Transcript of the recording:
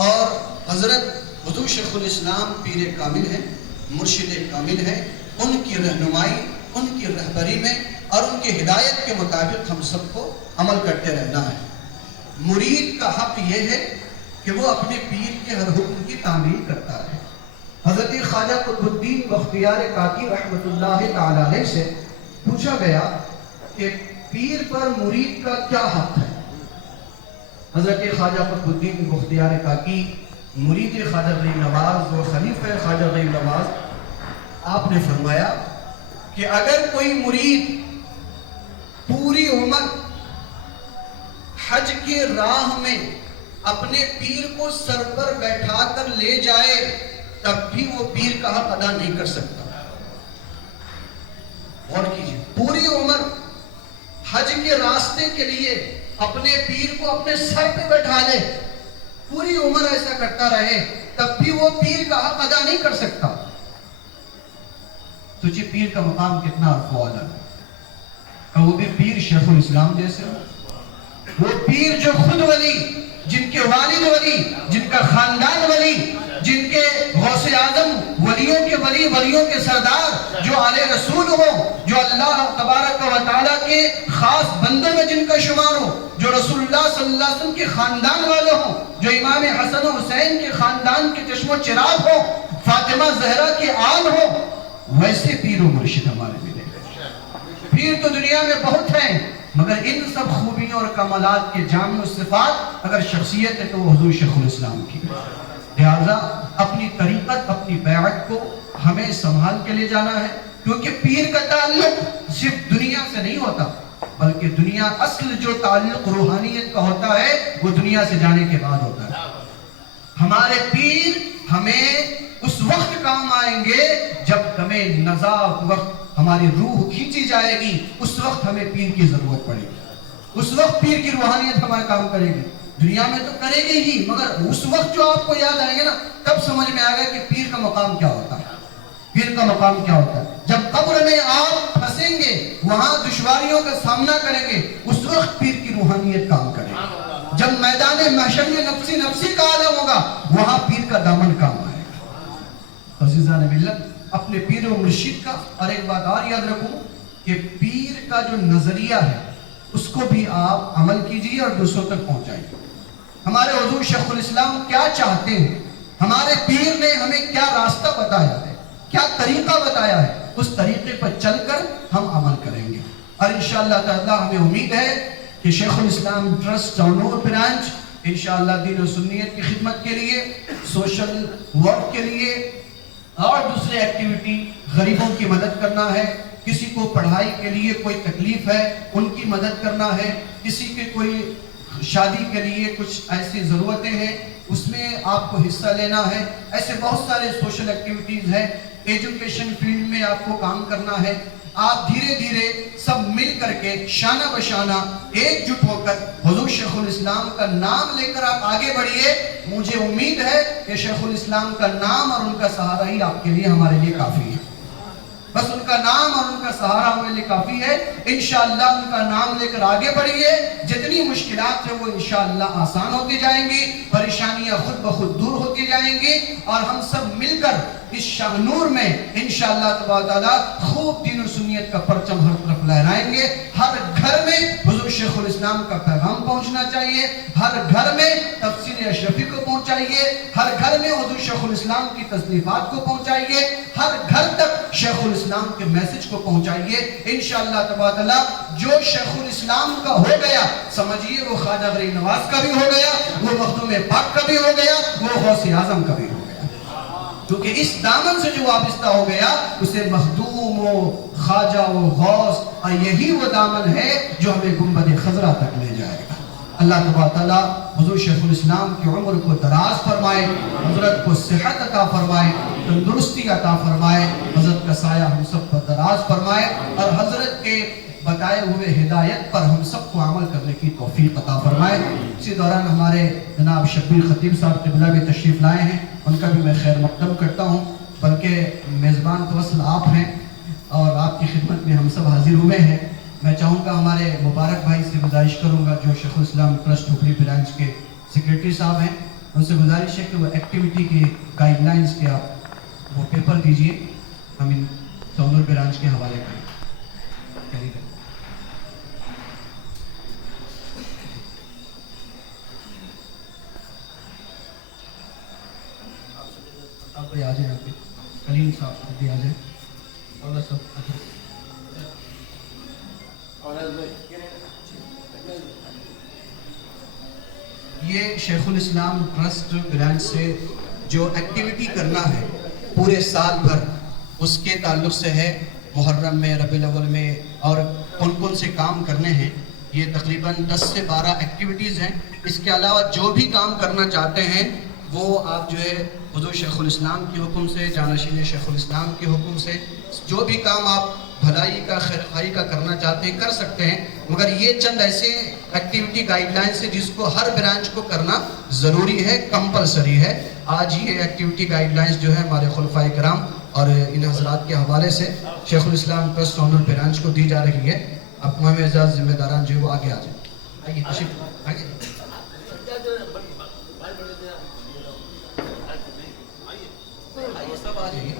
اور حضرت حضور شیخ الاسلام پیر کامل ہیں، مرشد کامل ہیں، ان کی رہنمائی، ان کی رہبری میں اور ان کی ہدایت کے مطابق ہم سب کو عمل کرتے رہنا ہے۔ مرید کا حق یہ ہے کہ وہ اپنے پیر کے ہر حکم کی تعمیل کرتا ہے۔ حضرت خواجہ قطب الدین بختیار کاکی رحمۃ اللہ تعالی علیہ سے پوچھا گیا کہ پیر پر مرید کا کیا حق ہے؟ حضرت خواجہ قطب الدین بختیار کاکی مرید خواجہ غریب نواز و خلیفہ خواجہ غریب نواز، آپ نے فرمایا کہ اگر کوئی مرید پوری عمر حج کی راہ میں اپنے پیر کو سر پر بیٹھا کر لے جائے تب بھی وہ پیر کا حق ادا نہیں کر سکتا۔ غور کیجیے، پوری عمر حج کے راستے کے لیے اپنے پیر کو اپنے سر پہ بیٹھا لے، پوری عمر ایسا کرتا رہے تب بھی وہ پیر کا حق ادا نہیں کر سکتا۔ سوچیے پیر کا مقام کتنا اعلیٰ ہے، اور وہ بھی پیر شیخ الاسلام جیسے، وہ پیر جو خود ولی، جن کے والد ولی، جن کا خاندان ولی، جن کے غوث اعظم ولیوں کے ولی، ولیوں کے سردار، جو آل رسول ہو، جو اللہ تبارک و تعالیٰ کے خاص بندوں میں جن کا شمار ہو، جو رسول اللہ صلی اللہ علیہ وسلم کے خاندان والے ہوں، جو امام حسن و حسین کے خاندان کے چشم و چراغ ہو، فاطمہ زہرا کے آل ہو، ویسے پیر و مرشد ہمارے ملے۔ پیر تو دنیا میں بہت ہیں، مگر ان سب خوبیوں اور کمالات کے جامع صفات اگر شخصیت ہے تو وہ حضور شیخ الاسلام کی۔ لہذا اپنی طریقت، اپنی بیعت کو ہمیں سنبھال کے لے جانا ہے، کیونکہ پیر کا تعلق صرف دنیا سے نہیں ہوتا، بلکہ دنیا اصل جو تعلق روحانیت کا ہوتا ہے وہ دنیا سے جانے کے بعد ہوتا ہے۔ ہمارے پیر ہمیں اس وقت کام آئیں گے جب ہمیں نزا وقت ہماری روح کھینچی جائے گی، اس وقت ہمیں پیر کی ضرورت پڑے گی، اس وقت پیر کی روحانیت ہمارا کام کرے گی۔ دنیا میں تو کرے گی ہی، مگر اس وقت جو آپ کو یاد آئیں گے نا، تب سمجھ میں آئے گا کہ پیر کا مقام کیا ہوتا ہے، پیر کا مقام کیا ہوتا ہے۔ جب قبر میں آپ پھنسیں گے، وہاں دشواریوں کا سامنا کریں گے، اس وقت پیر کی روحانیت کام کرے گی۔ جب میدان محشر میں نفسی نفسی کا عالم ہوگا، وہاں پیر کا دامن کام آئے گا۔ عزیزان ملت، اپنے پیر و مرشد کا اور ایک بات اور یاد رکھوں کہ پیر کا جو نظریہ ہے اس کو بھی آپ عمل کیجیے اور دوسروں تک پہنچائیے۔ ہمارے حضور شیخ الاسلام کیا چاہتے ہیں، ہمارے پیر نے ہمیں کیا راستہ بتایا ہے، کیا طریقہ بتایا ہے، اس طریقے پر چل کر ہم عمل کریں گے۔ اور انشاءاللہ تعالی ہمیں امید ہے کہ شیخ الاسلام ٹرسٹ جونور برانچ انشاءاللہ دین و سنیت کی خدمت کے لیے، سوشل ورک کے لیے اور دوسرے ایکٹیویٹی، غریبوں کی مدد کرنا ہے، کسی کو پڑھائی کے لیے کوئی تکلیف ہے ان کی مدد کرنا ہے، کسی کے کوئی شادی کے لیے کچھ ایسی ضرورتیں ہیں اس میں آپ کو حصہ لینا ہے، ایسے بہت سارے سوشل ایکٹیویٹیز ہیں، ایجوکیشن فیلڈ میں آپ کو کام کرنا ہے۔ آپ دھیرے دھیرے سب مل کر کے شانہ بشانہ ایک جٹ ہو کر حضور شیخ الاسلام کا نام لے کر آپ آگے بڑھیے۔ مجھے امید ہے کہ شیخ الاسلام کا نام اور ان کا سہارا ہی آپ کے لیے ہمارے لیے کافی ہے، بس ان کا نام اور ان کا سہارا ہمارے لیے کافی ہے۔ انشاءاللہ ان کا نام لے کر آگے بڑھیے، جتنی مشکلات ہیں وہ انشاءاللہ آسان ہوتی جائیں گی، پریشانیاں خود بخود دور ہوتی جائیں گی، اور ہم سب مل کر اس شاہ نور میں انشاءاللہ تبارک تعالیٰ خوب دین و سنیت کا پرچم ہر طرف لہرائیں گے۔ ہر گھر میں حضور شیخ الاسلام کا پیغام پہنچنا چاہیے، ہر گھر میں تفسیر اشرفی کو پہنچائیے، ہر گھر میں حضور شیخ الاسلام کی تصنیفات کو پہنچائیے، ہر گھر تک شیخ الاسلام کے میسج کو پہنچائیے۔ انشاءاللہ تبارک تعالیٰ جو شیخ الاسلام کا ہو گیا، سمجھیے وہ خواجہ غریب نواز کا بھی ہو گیا، وہ مخدوم پاک کا بھی ہو گیا، وہ غوث اعظم کا بھی ہو گیا، کیونکہ اس دامن سے جو وابستہ ہو گیا اسے مخدوم و خواجہ و غوث، اور یہی وہ دامن ہے جو ہمیں گنبد خضرا تک لے جائے گا۔ اللہ تبارک تعالیٰ حضور شیخ الاسلام کی عمر کو دراز فرمائے، حضرت کو صحت عطا فرمائے، تندرستی عطا فرمائے، حضرت کا سایہ ہم سب پر دراز فرمائے، اور حضرت کے بتائے ہوئے ہدایت پر ہم سب کو عمل کرنے کی توفیق عطا فرمائے۔ اسی دوران ہمارے جناب شبیر خطیب صاحب قبلہ بھی تشریف لائے ہیں، ان کا بھی میں خیر مقدم کرتا ہوں، بلکہ میزبان تو اصل آپ ہیں اور آپ کی خدمت میں ہم سب حاضر ہوئے ہیں۔ میں چاہوں گا ہمارے مبارک بھائی سے گزارش کروں گا جو شیخ الاسلام ٹرسٹ ٹھوکری برانچ کے سیکریٹری صاحب ہیں، ان سے گزارش ہے کہ وہ ایکٹیویٹی کے گائیڈ لائنس کے آپ وہ پیپر دیجیے, ہم ان سونور برانچ کے حوالے کریں. آپ بھائی آ جائیں, آپ کے کلیم صاحب بھی آ جائیں. اور سب یہ شیخ الاسلام ٹرسٹ برانچ سے جو ایکٹیویٹی کرنا ہے پورے سال بھر, اس کے تعلق سے ہے. محرم میں, ربیع الاول میں, اور کون کون سے کام کرنے ہیں, یہ تقریباً 10 سے 12 ایکٹیویٹیز ہیں. اس کے علاوہ جو بھی کام کرنا چاہتے ہیں وہ آپ جو ہے حضور شیخ الاسلام کے حکم سے, جانشین شیخ الاسلام کے حکم سے, جو بھی کام آپ بھلائی کا, خیرخواہی کا کرنا چاہتے ہیں کر سکتے ہیں. مگر یہ چند ایسے ایکٹیویٹی گائیڈ لائنس ہے جس کو ہر برانچ کو کرنا ضروری ہے, کمپلسری ہے. آج یہ ایکٹیویٹی گائیڈ لائنس جو ہے ہمارے خلفائے کرام اور ان حضرات کے حوالے سے شیخ الاسلام ٹرسٹ سونر برانچ کو دی جا رہی ہے. اب ہمیں اعزاز ذمہ داران جو ہے وہ آگے آ جائیں. آئیے تشریف آئیے. سب آ جائیے.